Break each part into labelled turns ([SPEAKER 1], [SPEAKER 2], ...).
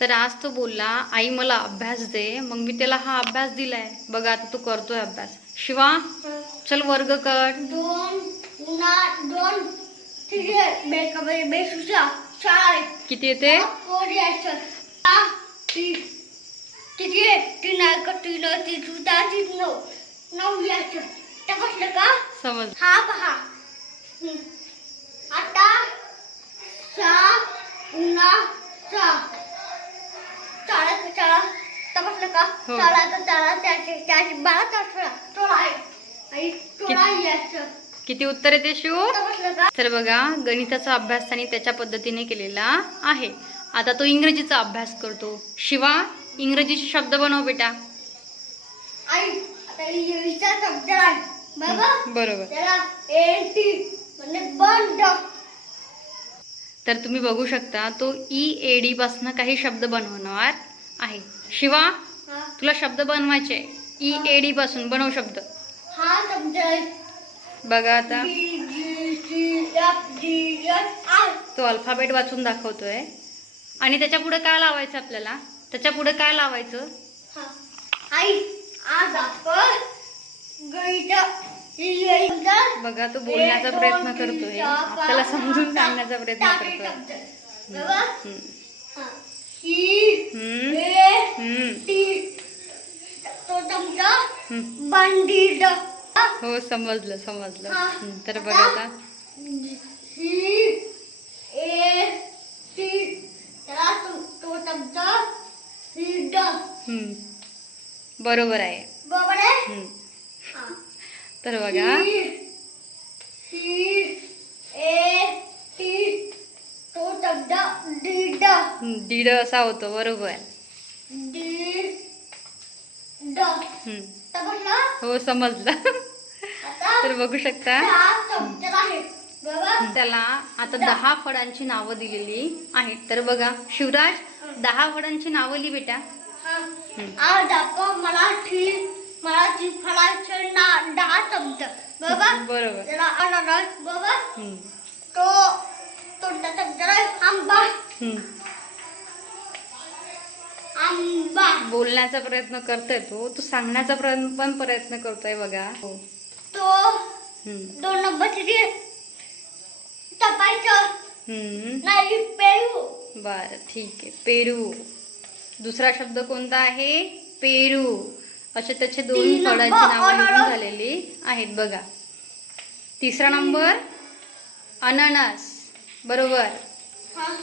[SPEAKER 1] तर आज तो बोलला आई मला अभ्यास दे. मग मी त्याला हा अभ्यास दिलाय. बघा आता तू करतोय अभ्यास. शिवा चल वर्ग
[SPEAKER 2] चार.
[SPEAKER 1] किती येते?
[SPEAKER 2] कोडी यायचं आ ती तपासलं का? हो. चाळा का चाळा त्याचे त्याचे बारा तास आहे
[SPEAKER 1] किती उत्तर येते शिव? तर बघा गणिताचा अभ्यास त्यांनी त्याच्या पद्धतीने केलेला आहे. आता तो इंग्रजीचा अभ्यास करतो. शिवा इंग्रजीचे शब्द बनव बेटा. बरोबर.
[SPEAKER 2] म्हणजे
[SPEAKER 1] तर तुम्ही बघू शकता तो ई ए डी पासून काही शब्द बनवणार आहे. शिवा तुला शब्द बनवायचे ई ए डी पासून बनव शब्द.
[SPEAKER 2] हा
[SPEAKER 1] बघा आता. तो अल्फाबेट वाचून दाखवतोय. आणि त्याच्या पुढे काय लावायचं आपल्याला? त्याच्या पुढे काय लावायचं?
[SPEAKER 2] आई आज आपण गणित लिहायचं.
[SPEAKER 1] बघा तो बोलण्याचा प्रयत्न करतोय. आपल्याला समजून सांगण्याचा प्रयत्न करतोय.
[SPEAKER 2] हा
[SPEAKER 1] समजलं समजलं. तर बघा आता. हम्म. बरोबर आहे.
[SPEAKER 2] बरोबर आहे?
[SPEAKER 1] हम्म.
[SPEAKER 2] हा.
[SPEAKER 1] तर बघा
[SPEAKER 2] ही ही ए टी तो तुमचा रीड
[SPEAKER 1] हम्म, दीड असा होतो बरोबर. हो समजलं. तर बघू शकता.
[SPEAKER 2] हा
[SPEAKER 1] त्याला आता दहा फळांची नावं दिलेली आहेत. तर बघा शिवराज दहा फळांची नावं लिही बेटा.
[SPEAKER 2] हा. फळाचे ना दहा शब्द बरोबर. तो आंबा.
[SPEAKER 1] बोलण्याचा प्रयत्न करतोय तो. तो सांगण्याचा प्रयत्न पण प्रयत्न करतोय बघा. हो.
[SPEAKER 2] तो. दोन पेरू.
[SPEAKER 1] बर ठीक आहे. पेरू. दुसरा शब्द कोणता आहे? पेरू. असे त्याचे दोन फळांची
[SPEAKER 2] नंबर
[SPEAKER 1] नावं लिहून. झालेली आहेत बघा. तिसरा नंबर? अननस. बरोबर.
[SPEAKER 2] हा.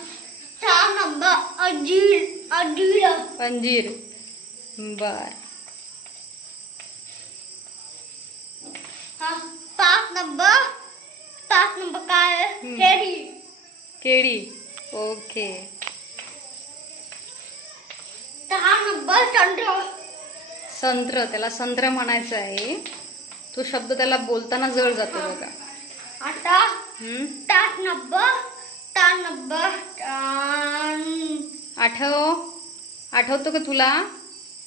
[SPEAKER 2] चार नंबर. अजीर. अजीर.
[SPEAKER 1] बर.
[SPEAKER 2] हा. पाच नंबर. पाच नंबर काय. केळी.
[SPEAKER 1] केळी. ओके.
[SPEAKER 2] दहा नंबर चंद्र.
[SPEAKER 1] संत्र त्याला संत्र म्हणायचं आहे. तो शब्द त्याला बोलताना जड जातो बघा.
[SPEAKER 2] आता
[SPEAKER 1] हम्म?
[SPEAKER 2] तास नंबर तास नंबर
[SPEAKER 1] आठव आठवतो का तुला?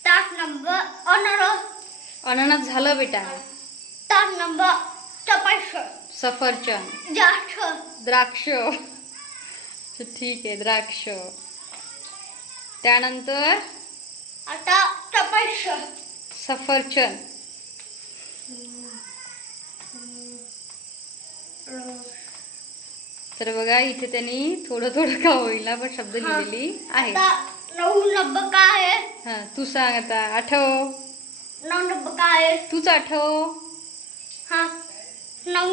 [SPEAKER 2] तास नंबर अननस.
[SPEAKER 1] अननस झालं बेटा.
[SPEAKER 2] तास नंबर तपास
[SPEAKER 1] सफरचंद.
[SPEAKER 2] जास्त
[SPEAKER 1] द्राक्ष. ठीक आहे द्राक्ष. त्यानंतर?
[SPEAKER 2] आता तपास
[SPEAKER 1] सफरचंद. तर बघा इथे त्यांनी थोडं थोडं का होईना पण शब्द. लिहिलेली आहे.
[SPEAKER 2] नऊ काय आहे?
[SPEAKER 1] हा तू सांग आता. आठव.
[SPEAKER 2] नऊ नंबर काय आहे?
[SPEAKER 1] तूच आठव.
[SPEAKER 2] हा. नऊ